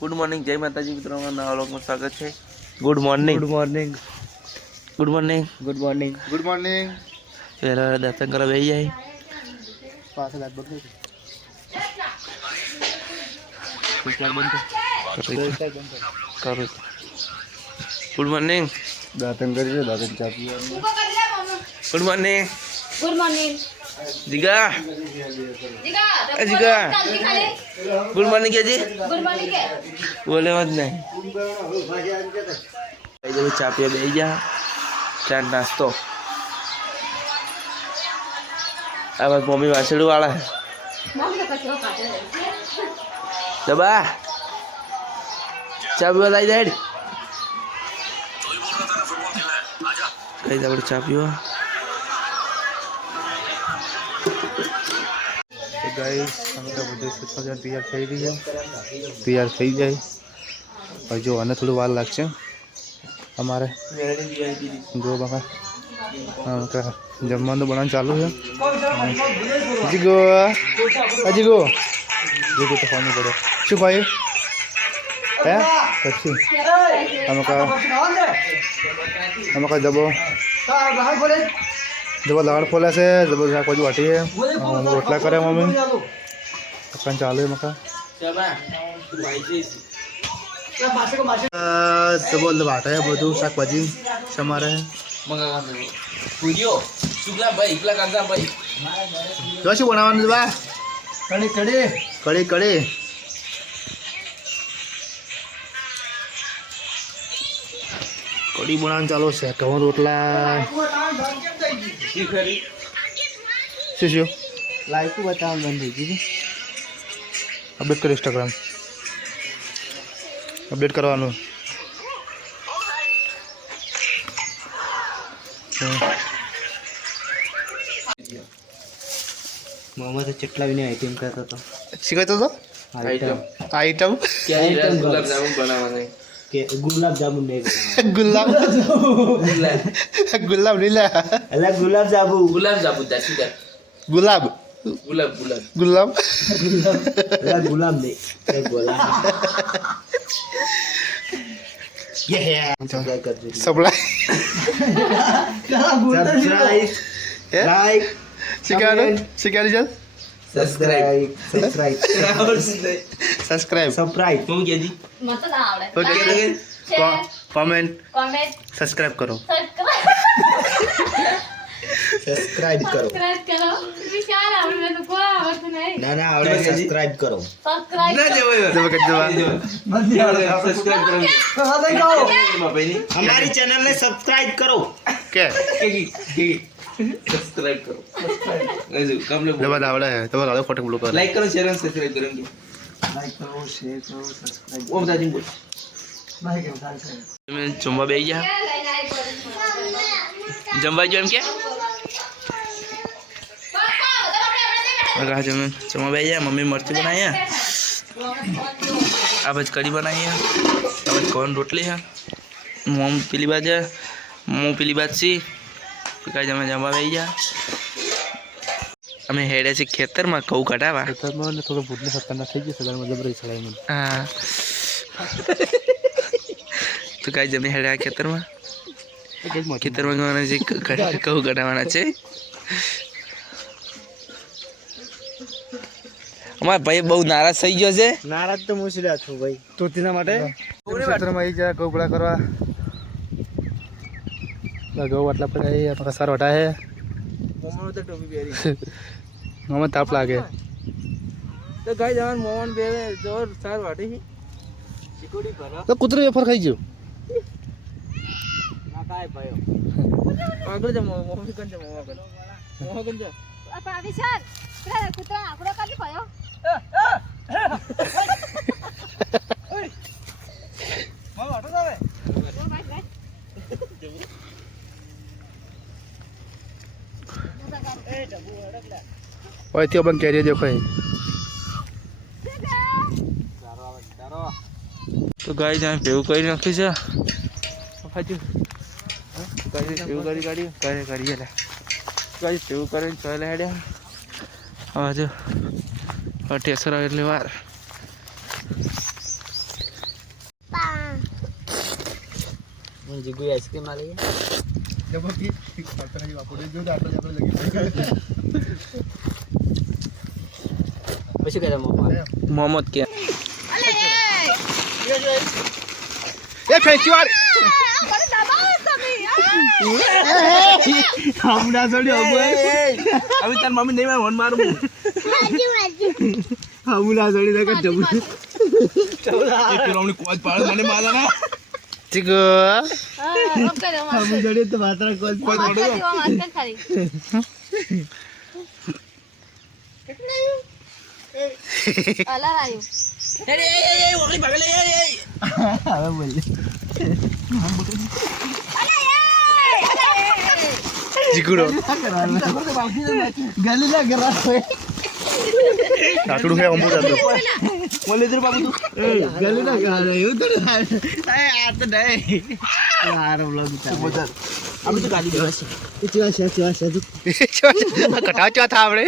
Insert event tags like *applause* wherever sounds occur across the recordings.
Good morning જય માતાજી મિત્રો. નવા વ્લોગમાં સ્વાગત છે. Good morning good morning good morning good morning good morning પહેલા દર્શન કરવા બેસી જાય. પાછળ હાથ બગડ્યો કરું ગુડ મોર્નિંગ દાંતન કરી છે દાંતન ચા good morning good morning Jiga એ જીગા ગુડ મોર્નિંગ કે બોલે જ નહીં જવું ચા પીવા બેસી જા ચા નાસ્તો આ બસ મમ્મી વાસળું વાળા દબા ચા પીવા લાવી દે કઈ આપણે ચા પીવા ગાઈસ અમે તો બધું સુતમાં તૈયાર થઈ રહી છે તૈયાર થઈ જાય. હવે જો અને થોડું વાર લાગશે. અમારે જો બકા જમવાનું બનાવવાનું ચાલુ છે. જીગો જીગો જીગો તો ખાવાનું પડે શું ભાઈ? હે? પછી? અમે કા અમે કા જબો જબો લાડ ફોલે છે જબો શાકભાજી વાટી છે રોટલા કરે મમ્મી. મકાન ચાલે મકા જબો વાટે છે બધું શાકભાજી સમારે. વીડિયો શુક્લા ભાઈ એકલા કાકા ભાઈ જો શું બનાવવાનું બા? કડી કડી કઢી કઢી. કઢી બનાવવાનું ચાલુ છે. ઘઉં રોટલા. શું શું લાઈક બતાવવાનું બંધ થઈ ગયું અપડેટ કરો ઇન્સ્ટાગ્રામ અપડેટ કરવાનું. હમ. મોહમ્મદ ચટલાવીને આઈટમ કરતો હતો. શીખાતો હતો? આઈટમ આઈટમ ક્યારે Item ગુલાબ જામુન બનાવવાની గులాబ్ జామున్ గులాబ్ గులాబ్ నీలా అలా గులాబ్ జాబు గులాబ్ జాబు గులాబ్ గులాబ్ గులాబ్ గులాబ్ గులాబ్ గులాబ్ సబ్లై సబ్స్క్రైబ్ లైక్ শিকার শিকারি যান હે શીખાડી ચાલ સબસ્ક્રાઇબ સબસ્ક્રાઇબ હું કેજી મને *laughs* તો ના આવડે. કોમેન્ટ કોમેન્ટ સબસ્ક્રાઇબ કરો. સબસ્ક્રાઇબ કરો. સબસ્ક્રાઇબ કરો. વિચાર આવડે મને તો કોઈ આવડતું નહીં. ના ના આવડે સબસ્ક્રાઇબ કરો. સબસ્ક્રાઇબ ના જવાય. જવા કર આવડે સબસ્ક્રાઇબ કરો. ભાઈ અમારી ચેનલ ને સબસ્ક્રાઇબ કરો. કે? સબસ્ક્રાઇબ કરો સબસ્ક્રાઇબ કમને જવા આવડે તમે લાવો ફોટો બ્લોક કરો લાઈક કરો શેર અને સબસ્ક્રાઇબ કરો જમવા જા જમવા જો એમ કે અગા જમે જમવા બેસી ગયા મમ્મી મરચી બનાવી આ પછી કઢી બનાવી આ પછી કોણ રોટલી હા મોમ પેલી બાજુ હું પેલી બાજ છી કાંઈ અમે જમવા આવી ગયા. અમે હેડે છે ખેતરમાં ઘઉં કઢાવા ખેતરમાં ને થોડો ભૂતને સત્તાના થઈ ગયો સગાર મતલબ રહી ચડાય મને. હા. તો કાંઈ જમે હેડે આ ખેતરમાં. ખેતરમાં જવાના છે કઢા- ઘઉં છે. અમારા ભાઈ બહુ નારાજ થઈ ગયો છે. નારાજ તો હું છું ભાઈ. તો તેના માટે? ખેતરમાં આવી ગયા ઘઉં કરવા. આવી આપણા સાર વટા હે મોમણ તો ટોપી પહેરી. *laughs* આમાં તાપ લાગે. તો ગાઈ જવાન મોમણ પહેરે જોર સાર વાટી ચીકોડી ભરો. તો કૂતરું વેફર ખાઈ ગયું. ના કાય ભાઈઓ. આગળ જા મોમણ કન જા મોમણ કન મોમણ કન વિશાલ કૂતરા આંકડો કાઢી પાયો *laughs* હોય તે પણ કેરીઓ દેખાય. તો ગાય ત્યાં ભેગું કરી નાખ્યું છે. હજુ ભેગું કરી કાઢ્યું કરે કરીએ ગાડી ભેગું કરીને ચાલે હેડ્યા હજુ ટેસર આવે એટલી વાર. જીગુ આઈસ્ક્રીમ આવી જબરજી ફિક્સ જોડે આપણે લગી લઈએ પછી કહેતા મોહમ્મદ. મોહમ્મદ કે. એ. ખેંચી વાર હમણાં છોડી હવે તાર મમ્મી નહીં માર. મારું હમણાં છોડી દે કે જબુ કોચ પાડે મને મારા ના. ચીકુ હા, રોક કર્યો, માર. હમણાં છોડી અલર આવ્યું. હવે બોલ ચીકુડો ગલી ના કરા સાટુડું હે અમુ જાતો બોલે તું બાબુ તું. ગલી ના એવું તો આ તો નહીં. યાર વ્લોગ ઉતાર અમે તો ગાડી બેસે ચવા છે ચવા છે તું. કટા ચવા થા આપણે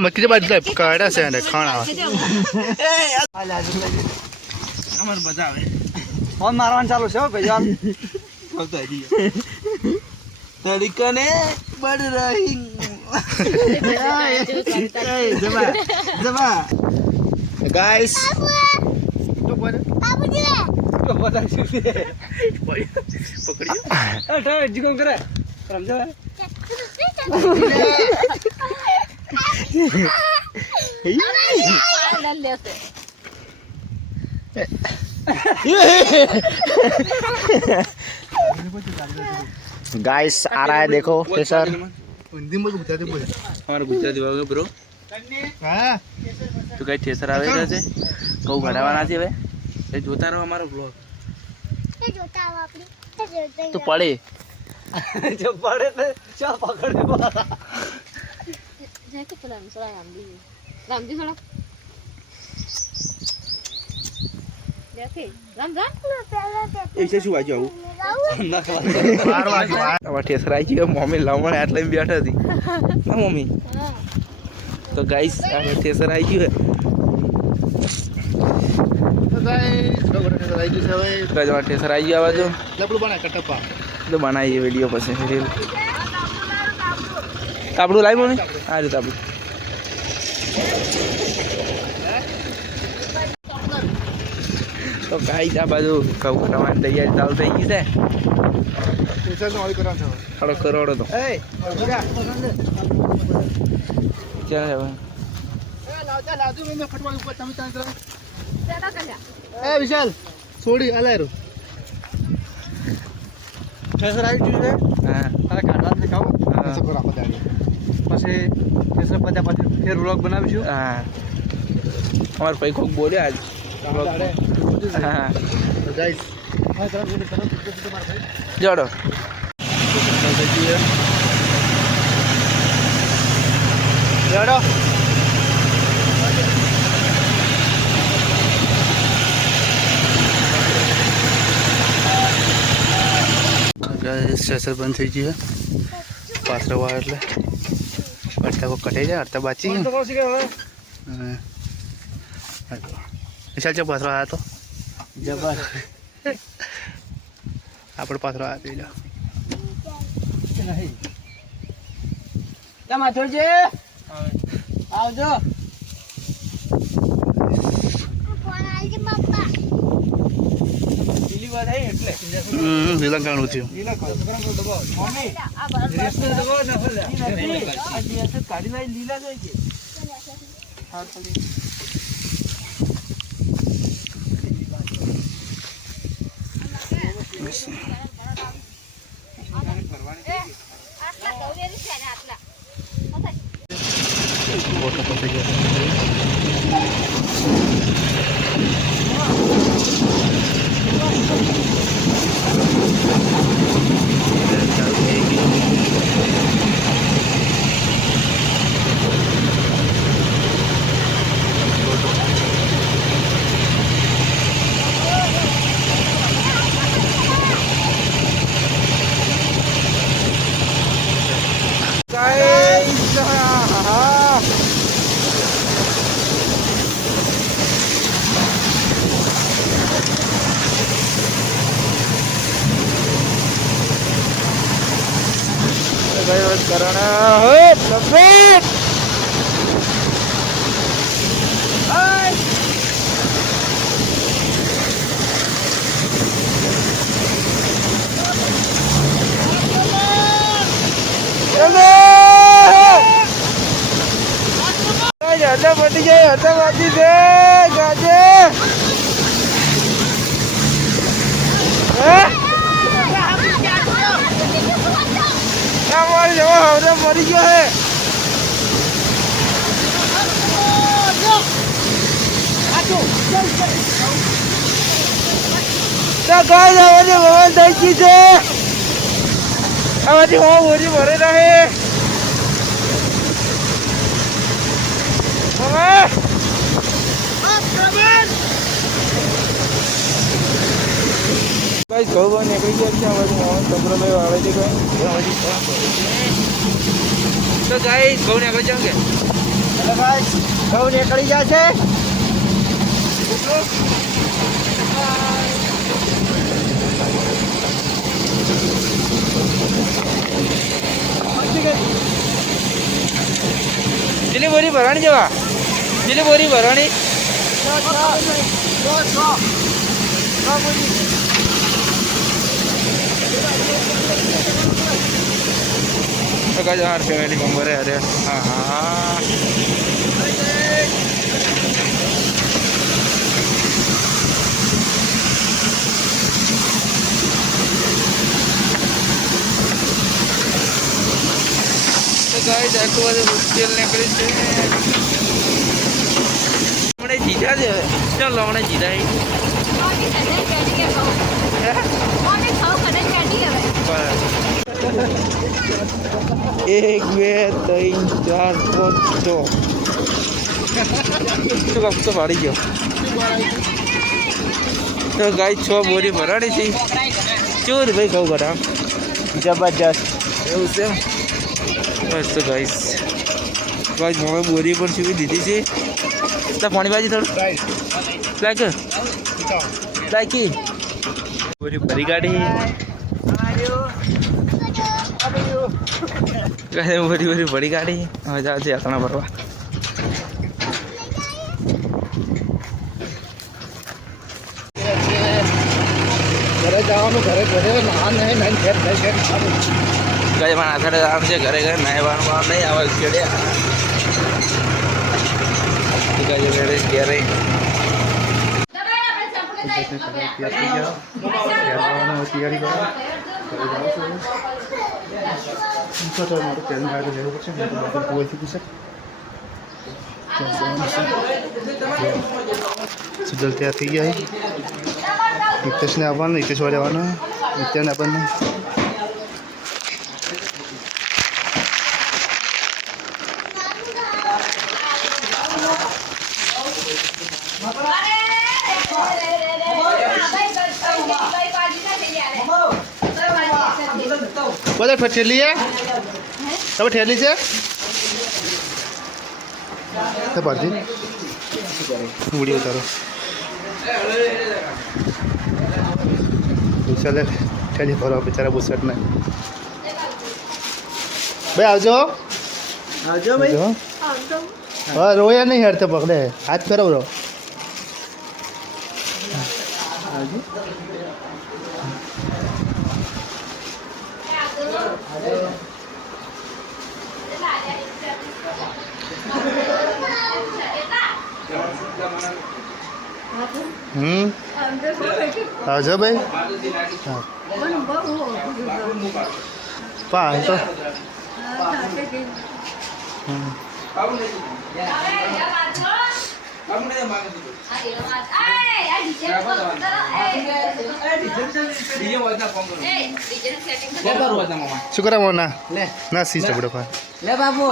મક્કી કાઢા છે અને ખાણ આવે મજા આવે ફોન મારવાનું ચાલુ છે હો ભાઈ તડકને બડ રહી જબા જબા ગાઈસ જીગો કરે સમજાવે આ લઈ લેશે. गाइस आ रहा है देखो सर અમારે ગુજરાતી વાગે બ્રો हाँ તો કઈ ઠેસર આવે રહ્યો છે? કહું ઘડાવાના છે હવે? એ જોતા રહો અમારો બ્લોગ તું પડે. *laughs* જો પડે તો ચા પકડે જાય કે પેલા રામસરા રામજી. રામજી હળો મમ્મી લમણ આટલે બેઠા હતી. મમ્મી. તો ગાઈસ આ થેસર આવી ગયું હે ઠેસર આવી ગયો આવાજો તો બનાવીએ વીડિયો પછી રીલ તાપડું લાવી મને હા જો તાપડું તો ગાઈસ આ બાજુ કઉ કરવાની તૈયારી ચાલુ થઈ ગઈ છે. થોડો કરોડો તો. ચાલે હવે એ વિશાલ છોડી અલાયરો થેસર આવી ગયું છે? હા. તારે કાઢવા દેખાવું હા. સકોર આપો દાડી પછી થેસર પચા પછી ફેર વ્લોગ બનાવીશું? હા. અમાર ભાઈ કોક બોલ્યા આજ હા ગાઈસ. જોડો. જોડો સ્ટેશન બંધ થઈ ગયું છે. વાર એટલે અડધા કટાઈ જાય અડધા બાચી છું વિશાલ છે પાથરો આવ્યા તો? જબર. આપણે પાથરો નહીં. કેમ આથોડજે આવજો. લીલી વાત આવી એટલે. હમ લીલંકાણું થયું. લીલા જાય છે Kapag વાત કરાણા હે હે ના મારી જવા હવે મરી ગયો હે તો ગાય હવે ભાઈ ઘઉં નીકળી ગયા છે આ બાજુ મોહન સબ્રભાઈ વાળે છે કોઈ? તો ગાય ઘઉં નીકળી જાવ કે ઘઉં નીકળી ગયા છે કેટલી બોરી ભરાણી જવા કેટલી બોરી ભરવાની તો હાર ફેમિલી મેમ્બર અરે હા હા તો ગાય આટલું બધું મુશ્કેલ નીકળી છે હમણે જીધા છે ચાલો હમણે. હે? એક બે ત્રણ ચાર પાંચ છ. શું કામ તો પાડી ગયો? તો ગાય છ બોરી ભરાણી છે. ચોર ભાઈ કહું ઘરા જબરજસ્ત. એવું છે બસ તો ગાઈસ. ગાઈસ મોમે બોરી પણ સીવી દીધી છે. ત્યાં પાણી બાજી થોડું? લાગ લાગી બોરી ભરી કાઢી. કાંઈ બધી બધી ભરી કાઢી હવે જાવ છે આસણા ભરવા ઘરે જવાનું ઘરે ઘરે નાન નહીં નહીં ઘેર ઘેર ઘેર ખાવાનું. પણ આથડે આમ છે ઘરે ઘરે નાહવાનું આમ નહીં આવે કઈ ઘરે ઘરે તૈયાર જવાનું કરો મારું પેન કાર્ડ લેવું પડશે નહીં તો બાપુ બોલથી પૂછે સુજલ તૈયાર થઈ ગયા છે નિતેશને આવવાનું નિતેશ વાળે આવવાનું નિત્યાને આપણને બધા ઠેલી છે તમે ઠેલી છે તો પાડજી વીડિયો ઉતારો ચાલે ઠેલી ફરવા બિચારા બુસટને ભાઈ આવજો આવજો ભાઈ આવજો હા રોયા નહીં યાર તો પકડે હાથ ફેરવ રહો હમ આવજો ભાઈ હા પા તો હમ શું કરે મોના લે ના સી ચપડો પા લે બાબુ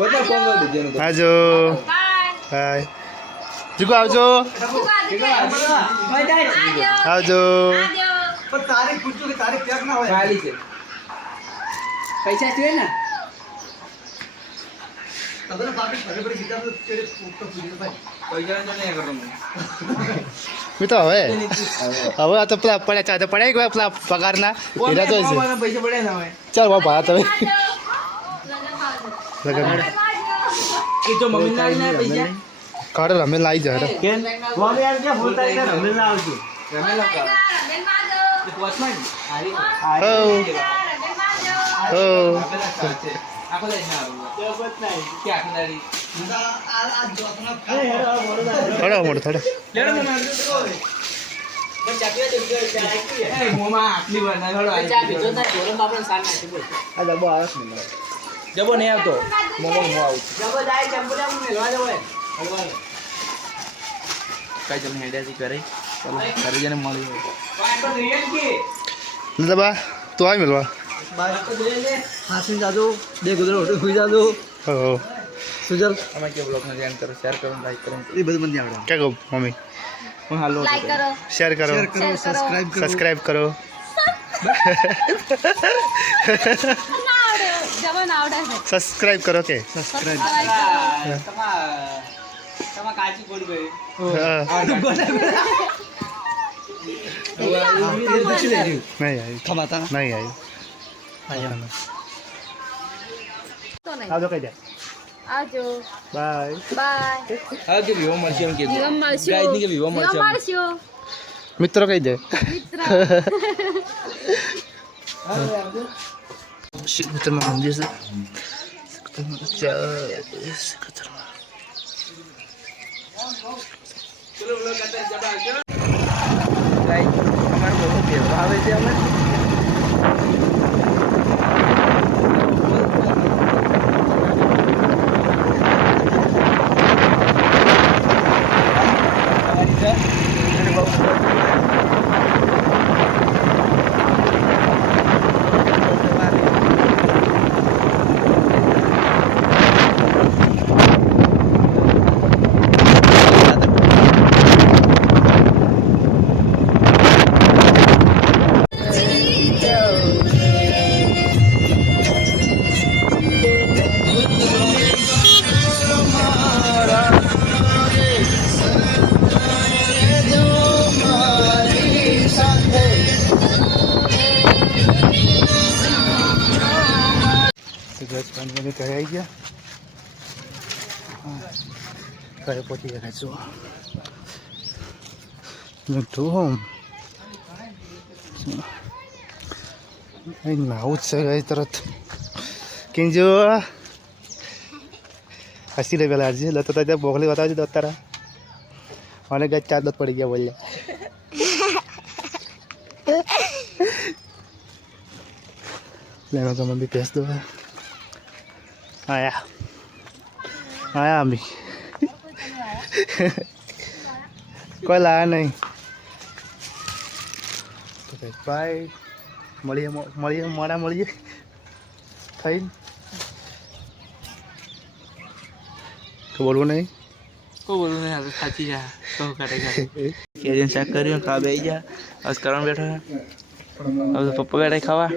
આવજો હાય જીગો આવજો આવજો પૈસા છે ને તમે તારીખ ફરી ફરી કીધા તો. ચેડે પૂછતો પૂછ્યો ભાઈ પૈસા નહીં કરતો મેં તો હવે? હવે આ તો પેલા પડ્યા ચાર પડ્યા ગયા પેલા પગારના. એના તો છે પૈસા પડ્યા ને હવે. ચાલ ભાડા તમે. લગન. એ તો મમ્મી ના પૈસા કાઢો રમે લાવી જાય કેમ યાર કે એટલે આટલી વાર ના જબો નહીં આવતો. મોમાં મો આવું કઈ તમે હેડ્યાથી કરે ચલો ઘરે જઈને મળી દબા તું આવી મળવા હાસી જાદુ બે ગુજરો હોઈ જાદુ હો સુજલ અમે કે બ્લોગને ધ્યાન કરો? શેર કરો લાઈક કરો એ બધું મને આવડે. ક્યાં કહું મમ્મી? લાઈક કરો. શેર કરો. શેર કરો સબસ્ક્રાઇબ કરો. ના આવડે જવાન આવડે છે સબસ્ક્રાઇબ કરો કે? સબસ્ક્રાઇબ હા. નહીં આવી નહીં આવી તો નહીં. આવજો કહી દે. આવજો. બાય બાય હા કે વિવો મળશે એમ કે. જીવન મળશું. Guys ની કે વિવો મળશે જીવન મિત્રો કહી દે. મિત્ર. સિકંદરમાં મંદિર છે અમારે બહુ ભેળવા આવે છે અમે પહોંચી ગયા છો મીઠું હોમ નાવું જ છે ગઈ તરત કિંજો હસી લે પેલા અરજી લતો તો બોગલી બતાવજો દોત તારા મને ગઈ ચાર દોત પડી ગયા બોલ્યા લેનો તો બી ભેંસ દો આયા આયા અમી *laughs* કોઈ લાયા નહીં. ભાઈ મળીએ મો- મળીએ મોડા મળીએ. થઈ તો બોલવું નહીં? કોઈ બોલું નહીં હવે સાચી જા કહું કાઢે કાઢે કેરીનું શાક કર્યું ખાવા બેસી જા બસ કરવા બેઠા હવે તો પપ્પા બેઠા ખાવા.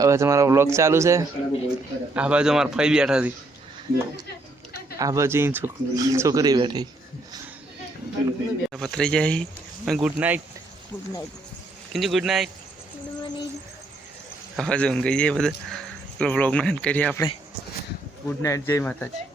હવે તમારો વ્લોગ ચાલુ છે. આ બાજુ અમારા ફઈ બેઠા હતી. આ બાજુ છોકરી બેઠી. પતરાઈ જાય. Good night good night Kinju good night good morning હવે જો ઊંઘી જઈએ બધા. પેલો વ્લોગનો એન્ડ કરીએ આપણે. ગુડ નાઇટ જય માતાજી.